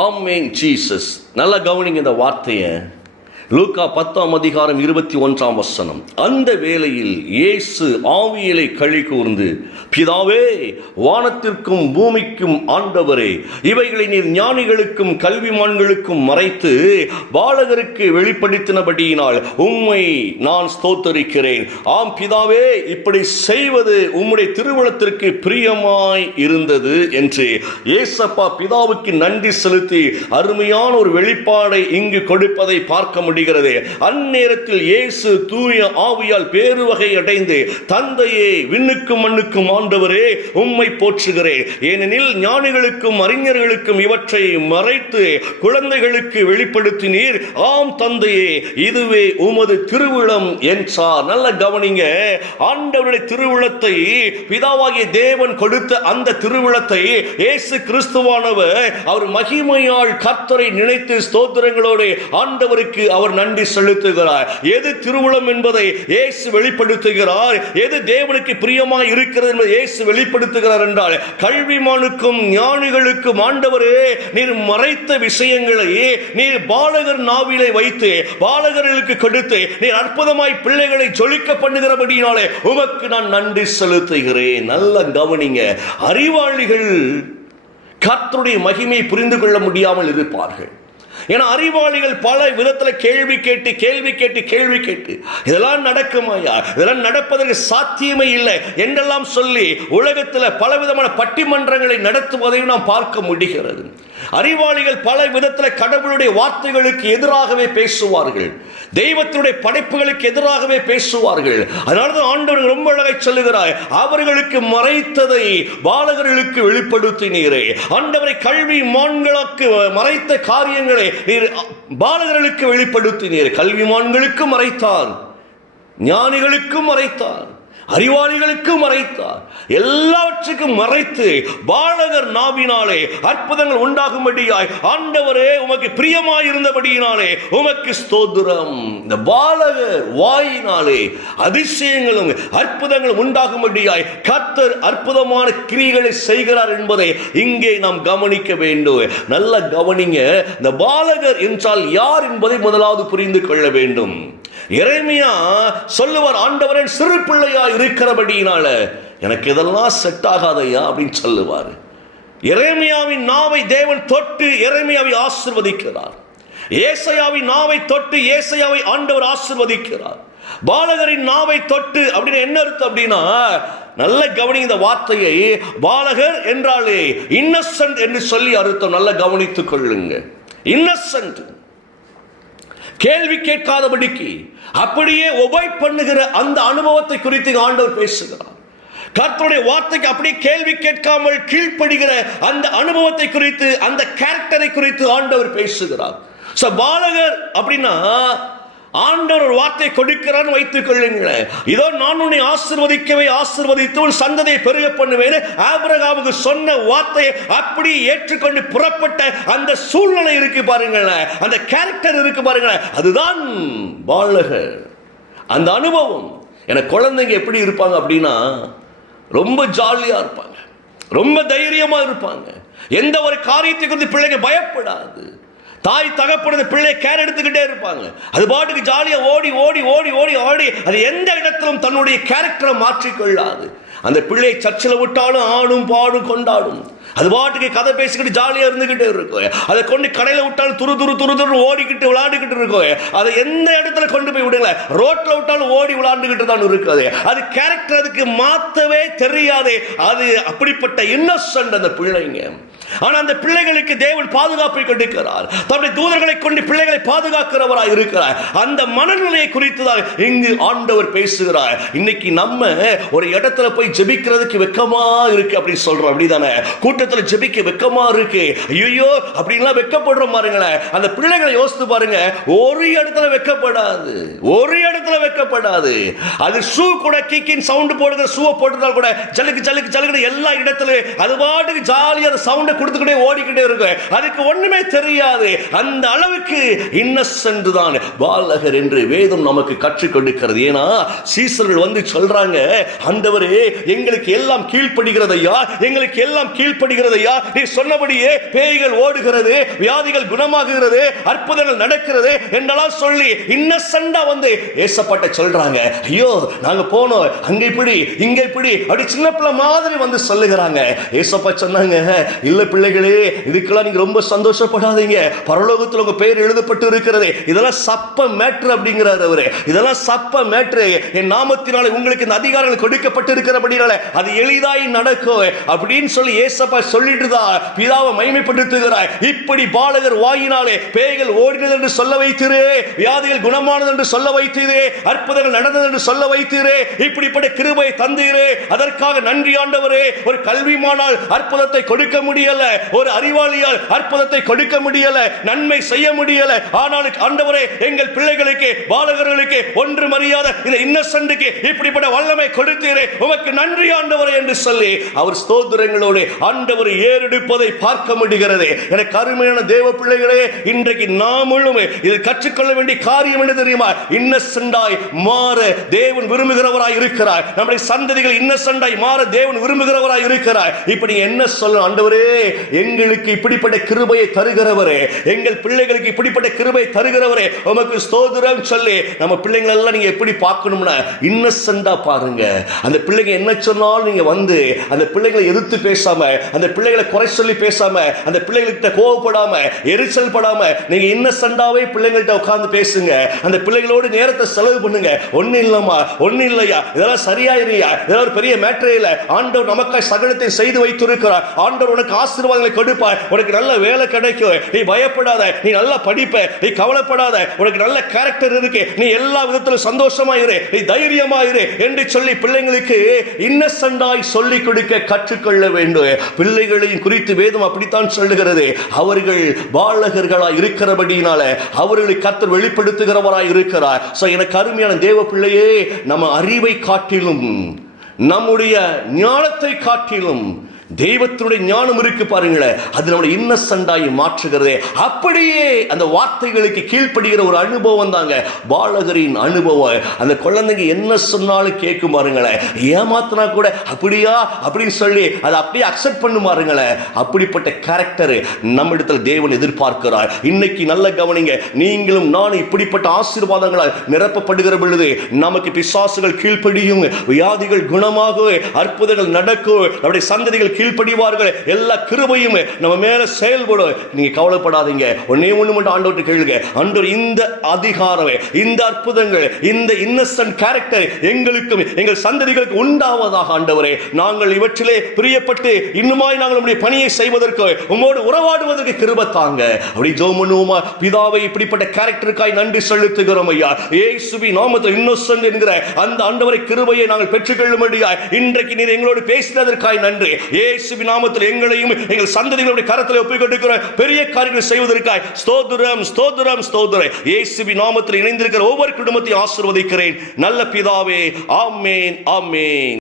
ஆமென் Jesus. நல்லா கவனிங்க இந்த வார்த்தையை. லூக்கா 10:21. அந்த வேளையில் இயேசு ஆவியிலே களி கூர்ந்து, பிதாவே, வானத்திற்கும் பூமிக்கும் ஆண்டவரே, இவைகளை நீர் ஞானிகளுக்கும் கல்விமான்களுக்கும் மறைத்து பாலகருக்கு வெளிப்படுத்தினபடியினால் உம்மை நான் ஸ்தோத்தரிக்கிறேன். ஆம் பிதாவே, இப்படி செய்வது உம்முடைய திருவுளத்திற்கு பிரியமாய் இருந்தது என்று இயேசப்பா பிதாவுக்கு நன்றி செலுத்தி அருமையான ஒரு வெளிப்பாடை இங்கு கொடுப்பதை பார்க்க முடியும். அந்நேரத்தில் இயேசு தூய ஆவியால் பேருவகை அடைந்து, தந்தையே, விண்ணுக்கும் மண்ணுக்கும் ஆண்டவரே, உம்மை போற்றுகிறேன். ஏனெனில் ஞானிகளுக்கும் அறிஞர்களுக்கும் இவற்றை மறைத்து குழந்தைகளுக்கு வெளிப்படுத்தினீர். ஆம் தந்தையே, இதுவே உமது திருவுளம் என்றார். நல்ல கவனிங்க. ஆண்டவருடைய திருவுளத்தை, பிதாவாகிய தேவன் கொடுத்த அந்த திருவுளத்தை இயேசு கிறிஸ்துவானவர் அவர் மகிமையால் கர்த்தரை நினைத்து ஸ்தோத்திரங்களோடு ஆண்டவருக்கு அவர் நன்றி செலுத்துகிறார். எது திருவுளம் என்பதை இயேசு வெளிப்படுத்துகிறார். எது தேவனுக்கு பிரியமாய் இருக்கிறது என்பதை இயேசு வெளிப்படுத்துகிறார் என்றால், கல்விமானுக்கும் ஞானிகளுக்கும் ஆண்டவரே, நீர் மறைத்த விஷயங்களை நீர் பாலகர் நாவிலை வைத்து பாலகர்களுக்கு கொடுத்து நீர் அற்புதமாய் பிள்ளைகளை ஜொலிக்க பண்ணுகிறபடினாலே உமக்கு நான் நன்றி செலுத்துகிறேன். நல்ல கவனிங்க. அறிவாளிகள் கர்த்தருடைய மகிமையை புரிந்து கொள்ள முடியாமல் இருப்பார்கள். ஏன்னா அறிவாளிகள் பல விதத்தில் கேள்வி கேட்டு இதெல்லாம் நடக்குமாயா, இதெல்லாம் நடப்பதற்கு சாத்தியமே இல்லை என்றெல்லாம் சொல்லி உலகத்தில் பலவிதமான பட்டிமன்றங்களை நடத்துவதையும் நாம் பார்க்க முடிகிறது. அறிவாளிகள் பல விதத்தில் கடவுளுடைய வார்த்தைகளுக்கு எதிராகவே பேசுவார்கள், தெய்வத்தினுடைய படைப்புகளுக்கு எதிராகவே பேசுவார்கள். அதனால்தான் ஆண்டவர் ரொம்ப அழகை சொல்லுகிறார், அவர்களுக்கு மறைத்ததை பாலகர்களுக்கு வெளிப்படுத்தினீரே. ஆண்டவரை கல்வி மான்களுக்கு மறைத்த காரியங்களை நீர் பாலகர்களுக்கு வெளிப்படுத்தினீர். கல்விமான்களுக்கு மறைத்தார், ஞானிகளுக்கும் மறைத்தார், அறிவாளிகளுக்கும் மறைத்தார். எல்லாவற்றுக்கும் மறைத்து பாலகர் நாவினாலே அற்புதங்கள் உண்டாகும்படியாய் ஆண்டவரே உமக்கு பிரியமாய் இருந்தபடியினாலே உமக்கு ஸ்தோத்திரம். இந்த பாலகர் வாயினாலே அதிசயங்களும் அற்புதங்களும் உண்டாகும்படியாய் கர்த்தர் அற்புதமான கிரியைகளை செய்கிறார் என்பதை இங்கே நாம் கவனிக்க வேண்டும். நல்ல கவனிங்க. இந்த பாலகர் என்றால் யார் என்பதை முதலாவது புரிந்து கொள்ள வேண்டும். எரேமியா சொல்லுவார், ஆண்டவரே, சிறு பிள்ளையா இருக்கிறபடியினால எனக்கு இதெல்லாம் செட் ஆகாதையா அப்படின்னு சொல்லுவார். எரேமியாவின் நாவை தேவன் தொட்டு எரேமியாவை ஆசீர்வதிக்கிறார். ஏசாயாவின் நாவை தொட்டு ஏசாயாவை ஆண்டவர் ஆசீர்வதிக்கிறார். பாலகரின் நாவை தொட்டு அப்படின்னு என்ன அர்த்தம் அப்படின்னா, நல்ல கவனிங்க இந்த வார்த்தையை. பாலகர் என்றாலே இன்னசென்ட் என்று சொல்லி அர்த்தம். நல்ல கவனித்துக் கொள்ளுங்க. இன்னசென்ட், கேள்வி கேட்காதபடிக்கு அப்படியே ஒபை பண்ணுகிற அந்த அனுபவத்தை குறித்து ஆண்டவர் பேசுகிறார். கர்த்தருடைய வார்த்தைக்கு அப்படியே கேள்வி கேட்காமல் கீழ்ப்படுகிற அந்த அனுபவத்தை குறித்து, அந்த கேரக்டரை குறித்து ஆண்டவர் பேசுகிறார். பாலகர் அப்படின்னா ஆண்டவர் ஒரு வார்த்தை கொடுக்கிறான்னு வைத்துக் கொள்ளுங்களேன். இதோ நான் உன்னை ஆசீர்வதிக்கவே ஆசீர்வதித்து உன் சந்ததியை பெருக பண்ணுவேன் ஆபிரகாமுக்கு சொன்ன வார்த்தையை அப்படி ஏற்றுக்கொண்டு புறப்பட்ட அந்த சூழ்நிலை இருக்கு பாருங்களேன், அந்த கேரக்டர் இருக்கு பாருங்களேன், அதுதான் பாலகர். அந்த அனுபவம். எனக்கு குழந்தைங்க எப்படி இருப்பாங்க அப்படின்னா, ரொம்ப ஜாலியா இருப்பாங்க, ரொம்ப தைரியமா இருப்பாங்க. எந்த ஒரு காரியத்தை குறித்து பிள்ளைங்க பயப்படாது. தாய் தகப்பனது பிள்ளை கேர் எடுத்துக்கிட்டே இருப்பாங்க. அது பாட்டுக்கு ஜாலியா ஓடி ஓடி ஓடி ஓடி ஓடி அது எந்த இடத்திலும் தன்னுடைய கேரக்டரை மாற்றிக்கொள்ளாது. அந்த பிள்ளை சர்ச்சில் விட்டாலும் ஆடும் பாடும் கொண்டாடும். அது பாட்டுக்கு கதை பேசிக்கிட்டு ஜாலியா இருந்துகிட்டே இருக்கும். அதை கொண்டு கடையில் விட்டாலும் துரு துரு துரு துரு ஓடிக்கிட்டு விளையாண்டுக்கிட்டு இருக்கும். அதை எந்த இடத்துல கொண்டு போய் விடுங்க, ரோட்ல விட்டாலும் ஓடி விளையாண்டுகிட்டு தான் இருக்குது. அது கேரக்டர் அதுக்கு மாற்றவே தெரியாது. அது அப்படிப்பட்ட இன்னசென்ட் அந்த பிள்ளைங்க. ஆனா அந்த பிள்ளைகளுக்கு தேவன் பாதுகாப்பை கொடுக்கிறார். தன்னுடைய தூதர்களை கொண்டு பிள்ளைகளை பாதுகாக்கிறவராய் இருக்கிறார். அந்த மனநிலையை குறித்து தான் இங்கு ஆண்டவர் பேசுகிறார். இன்னைக்கு நம்ம ஒரு இடத்துல போய் ஜெபிக்கிறதுக்கு வெக்கமா இருக்கு அப்படின்னு சொல்றோம், அப்படிதானே? கூட்டத்தில் ஜெபிக்க வெக்கமா இருக்கு, ஐயோ அப்படின்லாம் வெக்கப்படுறோம் பாருங்களேன். அந்த பிள்ளைகளை யோசித்து பாருங்க, ஒரு இடத்துல வெக்கப்படாது, ஒரு இடத்துல வெக்கப்படாது. அது ஷூ கூட கிக்கின் சவுண்ட் போடுகிற ஷூவை போட்டுதான் கூட ஜலுக்கு ஜலுக்கு ஜலுக்கு எல்லா இடத்துலயும் அது பாட்டுக்கு ஜாலியா அந்த சவுண்டை கொடுத்துக்கிட்டே ஓடிக்கிட்டே இருக்கு. அதுக்கு ஒண்ணுமே தெரியாது. அந்த அளவுக்கு இன்னசென்ட் தான் பாலகர் என்று வேதம் நமக்கு கற்றுக் கொடுக்கிறது. ஏன்னா சீசர்கள் வந்து சொல்றாங்க, ஆண்டவரே எங்களுக்கு எல்லாம் கீழ்ப்படுகிறதையா, எங்களுக்கு எல்லாம் கீழ்ப்படி செய்யப்படுகிறது ஐயா. நீ சொன்னபடியே பேய்கள் ஓடுகிறது, வியாதிகள் குணமாகுகிறது, அற்புதங்கள் நடக்கிறது என்றெல்லாம் சொல்லி இன்னசென்ட்டா வந்து ஏசப்பாட்ட சொல்றாங்க. ஐயோ நாங்க போனோம், அங்க இப்படி இங்க இப்படி அப்படி சின்ன பிள்ளை மாதிரி வந்து சொல்லுகிறாங்க. ஏசப்பா சொன்னாங்க, இல்ல பிள்ளைகளே, இதுக்கெல்லாம் நீங்க ரொம்ப சந்தோஷப்படாதீங்க. பரலோகத்தில் உங்க பெயர் எழுதப்பட்டு இருக்கிறது. இதெல்லாம் சப்ப மேட்ரு அப்படிங்கிறார் அவரு. இதெல்லாம் சப்ப மேட்ரு. என் நாமத்தினாலே உங்களுக்கு இந்த அதிகாரங்கள் கொடுக்கப்பட்டு இருக்கிறபடினால அது எளிதாய் நடக்கும் அப்படின்னு சொல்லி ஏசப்பா சொல்லிட்டு தான் பிதாவை மகிமைப்படுத்துகிறார். இப்படி பாலகர் வாயினாலே பேய்கள் ஓடினது என்று சொல்ல வைத்தீரே, வியாதிகள் குணமானது என்று சொல்ல வைத்தீரே, அற்புதங்கள் நடந்தது என்று சொல்ல வைத்தீரே, இப்படிப்பட்ட கிருபை தந்தீரே, அதற்காக நன்றி ஆண்டவரே. ஒரு கல்விமானால் அற்புதத்தை கொடுக்க முடியல, ஒரு அறிவாளியால் அற்புதத்தை கொடுக்க முடியல, நன்மை செய்ய முடியல. ஆனால் ஆண்டவரே எங்கள் பிள்ளைகளுக்கு பாலகர்களுக்கு ஒன்று மரியாத இந்த இன்னசென்ட்க்கு இப்படிப்பட்ட வல்லமை கொடுத்தீரே, உமக்கு நன்றி ஆண்டவரே என்று சொல்லி அவர் ஸ்தோத்திரங்களோடு ஆண்டவர் ஏறெடுப்பதை பார்க்க முடிகிறது. எனக்கு அருமையான தேவ பிள்ளைகளே, இன்றைக்கு நாமும் இதில் கற்றுக்கொள்ள வேண்டிய காரியம் என்ன தெரியுமா? இன்னசென்ட்டாய் மாற தேவன் விரும்புகிறவராய் இருக்கிறார். நம்முடைய சந்ததிகள் இன்னசென்ட்டாய் மாற தேவன் விரும்புகிறவராய் இருக்கிறார். இப்படி என்ன சொல்ல, ஆண்டவரே எங்களுக்கு இப்படிப்பட்ட கிருபையை தருகிறவரே, எங்கள் பிள்ளைகளுக்கு இப்படிப்பட்ட கிருபை தருகிறவரே, உமக்கு ஸ்தோத்திரம் சொல்லி நம்ம பிள்ளைகள் எல்லாம் நீங்க எப்படி பார்க்கணும்னா இன்னசென்ட்டா பாருங்க. அந்த பிள்ளைங்க என்ன சொன்னாலும் நீங்க வந்து அந்த பிள்ளைகளை எதிர்த்து பேசாம, அந்த பிள்ளைகளை குறை சொல்லி பேசாம, அந்த பிள்ளைகிட்ட கோவப்படாம, எரிச்சல் படாம நீங்க இன்னசென்ட்டாவே பிள்ளைங்கள்ட்ட உட்கார்ந்து பேசுங்க. அந்த பிள்ளைகளோடு நேரத்தை செலவு பண்ணுங்க. ஒண்ணு இல்லம்மா, ஒண்ணு இல்லையா, இதெல்லாம் சரியாயிருயா, இதெல்லாம் ஒரு பெரிய மேட்டரே இல்ல. ஆண்டவர் நமக்காக சகலத்தை செய்து வைத்திருக்கிறார். ஆண்டவர் உனக்கு ஆசீர்வாதங்களை கொடுப்பார். உனக்கு நல்ல வேலை கிடைக்கும், நீ பயப்படாத, நீ நல்லா படிப்ப, நீ கவலைப்படாத, உனக்கு நல்ல கேரக்டர் இருக்கு, நீ எல்லா விதத்திலும் சந்தோஷமா இரு, நீ தைரியமா இரு என்று சொல்லி பிள்ளைங்களுக்கு இன்னசென்ட்டாய் சொல்லிக் கொடுக்க கற்றுக்கொள்ள வேண்டும். பிள்ளைகளையும் குறித்து வேதம் அப்படித்தான் சொல்லுகிறது. அவர்கள் பாலகர்களாய் இருக்கிறபடினால அவர்களுக்கு கர்த்தர் வெளிப்படுத்துகிறவராய் இருக்கிறார். சோ எனக்கு அருமையான தேவ பிள்ளையே, நம்ம அறிவை காட்டிலும் நம்முடைய ஞானத்தை காட்டிலும் தெய்வத்தினுடைய ஞானம் இருக்கு பாருங்களேன், அது நம்முடைய இன்னசென்ட்டாய் மாற்றுகிறது. அப்படியே அந்த வார்த்தைகளுக்கு கீழ்ப்படுகிற ஒரு அனுபவம் தாங்க பாலகரின் அனுபவம். அந்த குழந்தைங்க என்ன சொன்னாலும் கேட்கும் பாருங்களேன். ஏமாத்தினா கூட அப்படியா அப்படின்னு சொல்லி அதை அப்படியே அக்செப்ட் பண்ணு பாருங்களேன். அப்படிப்பட்ட கேரக்டர் நம்மிடத்தில் தேவன் எதிர்பார்க்கிறார். இன்னைக்கு நல்ல கவனிங்க, நீங்களும் நானும் இப்படிப்பட்ட ஆசீர்வாதங்களால் நிரப்பப்படுகிற பொழுது நமக்கு பிசாசுகள் கீழ்ப்படியும், வியாதிகள் குணமாகும், அற்புதங்கள் நடக்கும், நம்முடைய சந்ததிகள் கீழ்ப்படிவார்கள், எல்லா கிருபையும் நம்ம மேல செயல்படும். நீங்க கவலைப்படாதீங்க. ஒண்ணே ஒண்ணு மட்டும் ஆண்டவர்கிட்ட கேளுங்க, ஆண்டவர் இந்த அதிகாரமே, இந்த அற்புதங்கள், இந்த இன்னசென்ட் கேரக்டர் எங்களுக்கும் எங்கள் சந்ததிகளுக்கு உண்டாவதாக ஆண்டவரே. நாங்கள் இவற்றிலே பிரியப்பட்டு இன்னுமாய் நாங்கள் நம்முடைய பணியை செய்வதற்கு, உம்மோடு உறவாடுவதற்கு கிருபை தாங்க. அப்படி ஜெபம் பண்ணுவோமா? பிதாவை இப்படிப்பட்ட கேரக்டருக்காய் நன்றி செலுத்துகிறோம் ஐயா. இயேசுவின் நாமத்தில் இன்னசென்ட் என்கிற அந்த ஆண்டவரை கிருபையை நாங்கள் பெற்றுக்கொள்ளும்படியாய் இன்றைக்கு நீர் எங்களோடு பேசினதற்காய் நன்றி. இயேசுவின் நாமத்தில் எங்களையும் எங்கள் சந்ததிகளுடைய கரத்தில் ஒப்புக்கொடுக்கிற பெரிய காரியங்களை செய்வதற்காய் ஸ்தோத்திரம், ஸ்தோத்திரம், ஸ்தோத்திரம். இயேசுவின் நாமத்தில் இணைந்திருக்கிற ஒவ்வொரு குடும்பத்தையும் ஆசீர்வதிக்கிறேன் நல்ல பிதாவே. ஆமென், ஆமென்.